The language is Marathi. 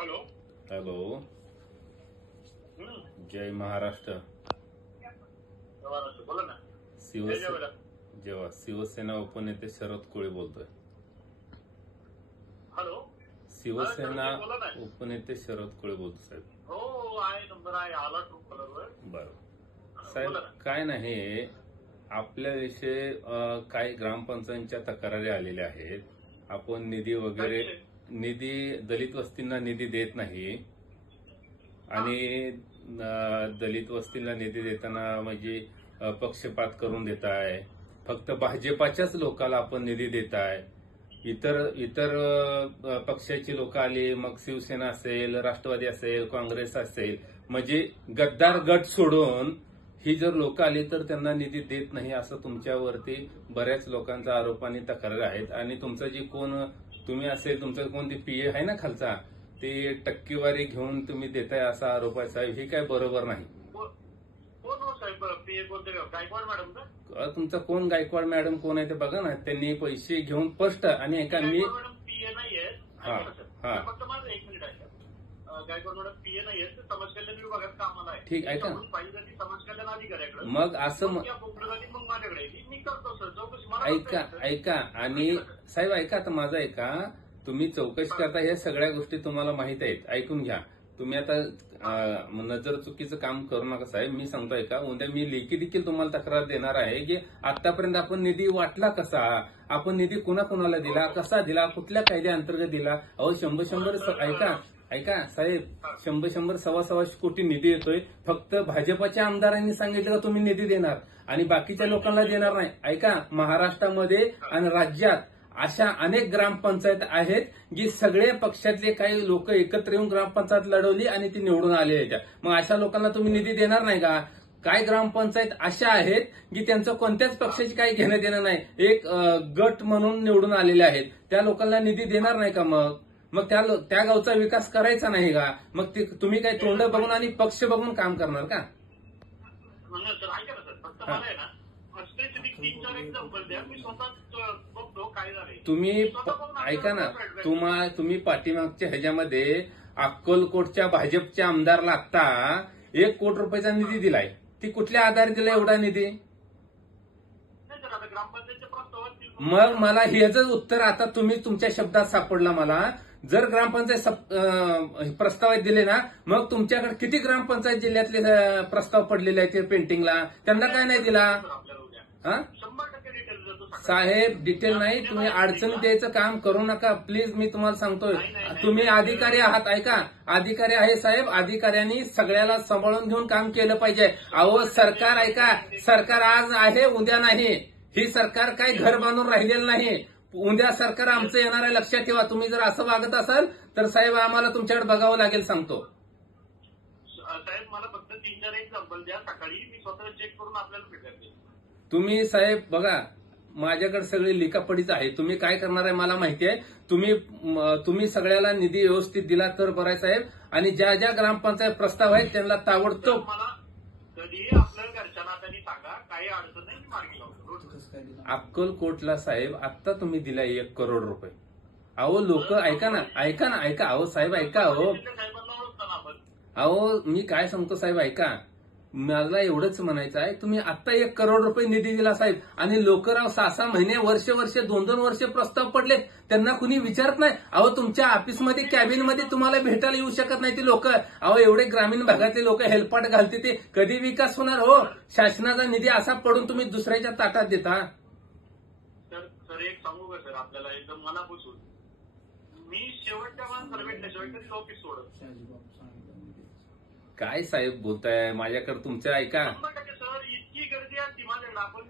Hello hello. जय महाराष्ट्र. बोला ना. शिवसेना उपनेते शरद कोळी बोलतोय. हॅलो. शिवसेना उपनेते शरद कोळी बोलतो साहेब. हो आहे, नंबर आहे, आला ट्रू कलरवर. बरोबर साहेब. काय नाही, आपल्याविषयी काही ग्रामपंचायतच्या तक्रारी आलेल्या आहेत. आपण निधी वगैरे दलित वस्तींना निधी देत नाही आणि दलित वस्तींना निधी देताना म्हणजे पक्षपात करून देताय. फक्त भाजपाच्याच लोकांना आपण निधी देताय. इतर पक्षाची लोक आली, मग शिवसेना असेल, राष्ट्रवादी असेल, काँग्रेस असेल, म्हणजे गद्दार गट सोडून ही जर लोक आली तर त्यांना निधी देत नाही, असं तुमच्यावरती बऱ्याच लोकांचा आरोप आणि तक्रार आहेत. आणि तुमचं जी कोण तुम्ही असेल, तुमचं कोणती पीए आहे ना खालचा, ते टक्केवारी घेऊन तुम्ही देताय असा आरोप आहे साहेब. हे काय बरोबर नाही. तुमचा कोण गायकवाड मॅडम कोण आहे ते बघा ना. त्यांनी पैसे घेऊन स्पष्ट आणि एका मी फक्त माझं 1 मिनिट आहे. गायकवाड मॅडम पीए नाही आहेत, समाज कल्याण विभागात कामाला आहे. ठीक ऐका समाज कल्याण अधिकाऱ्याकडे, मग असं मग माझ्याकडे मी करतो सर चौकशी. ऐका आणि साहेब ऐका, आता माझं ऐका. तुम्ही चौकशी करता, हे सगळ्या गोष्टी तुम्हाला माहित आहेत. ऐकून घ्या. तुम्ही आता नजर चुकीचं काम करू नका साहेब. मी सांगतोय का, उद्या मी लेखी देखील तुम्हाला तक्रार देणार आहे की आतापर्यंत आपण निधी वाटला कसा, आपण निधी कुणाकुणाला दिला, कसा दिला, कुठल्या कायद्याअंतर्गत दिला. अहो 100 ऐका साहेब, 100 सव्वा कोटी निधी येतोय. फक्त भाजपाच्या आमदारांनी सांगितलं का तुम्ही निधी देणार आणि बाकीच्या लोकांना देणार नाही. ऐका, महाराष्ट्रामध्ये आणि राज्यात अशा अनेक ग्रामपंचायत आहेत जी सगळे पक्षातले काही लोक एकत्र येऊन ग्रामपंचायत लढवली आणि ती निवडून आले आहेत. मग अशा लोकांना तुम्ही निधी देणार नाही का? काय ग्रामपंचायत अशा आहेत की त्यांचं कोणत्याच पक्षाची काही घेणं देणं नाही, एक गट म्हणून निवडून आलेले आहेत. त्या लोकांना निधी देणार नाही का? मग त्या गावचा विकास करायचा नाही का? मग तुम्ही काय तोंड बघून आणि पक्ष बघून काम करणार का? तुम्ही ऐका ना, तुम्ही पाठीमागच्या ह्याच्यामध्ये अक्कलकोटच्या भाजपच्या आमदारला आता 1 कोटी रुपयाचा निधी दिलाय. ती कुठल्या आधारे दिला एवढा निधी? मग मला ह्याचं उत्तर आता तुम्ही तुमच्या शब्दात सापडला मला. जर ग्रामपंचायत प्रस्ताव दिले ना, मग तुमच्याकडे किती ग्रामपंचायत जिल्ह्यातले प्रस्ताव पडलेले आहेत पेंटिंगला, त्यांना काय नाही दिला? हा साहेब, डिटेल नाही. तुम्ही अडचणी द्यायचं काम करू नका प्लीज. मी तुम्हाला सांगतोय, तुम्ही अधिकारी आहात. ऐका, अधिकारी आहे साहेब. अधिकाऱ्यांनी सगळ्याला सांभाळून घेऊन काम केलं पाहिजे. अहो सरकार, ऐका, सरकार आज आहे उद्या नाही. ही सरकार काही घर बांधून राहिलेलं नाही. उद्या सरकार आमचं येणार आहे, लक्षात ठेवा. तुम्ही जर असं वागत असाल तर साहेब आम्हाला तुमच्याकडे बघावं लागेल, सांगतो साहेब. मला फक्त 3-4 एक्झाम्पल द्या, सकाळी मी स्वतः चेक करून आपल्याला भेटेल. तुम्ही साहेब बघा, माझ्याकडे सगळी लिखापडीच आहे. तुम्ही काय करणार आहे मला माहिती आहे. तुम्ही सगळ्याला निधी व्यवस्थित दिला तर बरं आहे साहेब. आणि ज्या ज्या ग्रामपंचायत प्रस्ताव आहेत त्यांना ताबडतोब मला कधी आपल्या घरच्यांना त्यांनी सांगा, काही अडचण नाही, मार्गी लावतो. अक्कलकोटला साहेब आता तुम्ही दिला 1 करोड रुपये. अहो लोक ऐका ना. अहो साहेब ऐका. अहो मी काय सांगतो साहेब, ऐका. मला एवढंच म्हणायचं आहे, तुम्ही आता 1 करोड रुपये निधी दिला साहेब आणि लोकराव 6-6 महिने, वर्ष 2-2 वर्ष प्रस्ताव पडले, त्यांना कुणी विचारत नाही. अहो तुमच्या ऑफिसमध्ये कॅबिनमध्ये तुम्हाला भेटायला येऊ शकत नाही ती लोक. अहो एवढे ग्रामीण भागातले लोक हेलपाट घालते, ते कधी विकास होणार हो? शासनाचा निधी असा पडून तुम्ही दुसऱ्याच्या ताटात देता. सर एक सांगू का सर आपल्याला, एकदम मनापासून, मी शेवटच्या माणसाला भेटल्याशिवाय ऑफिस सोडत. काय साहेब बोलताय माझ्याकडे? तुमचं ऐका. 100% सर, इतकी गर्दी असते माझ्याकडे. आपण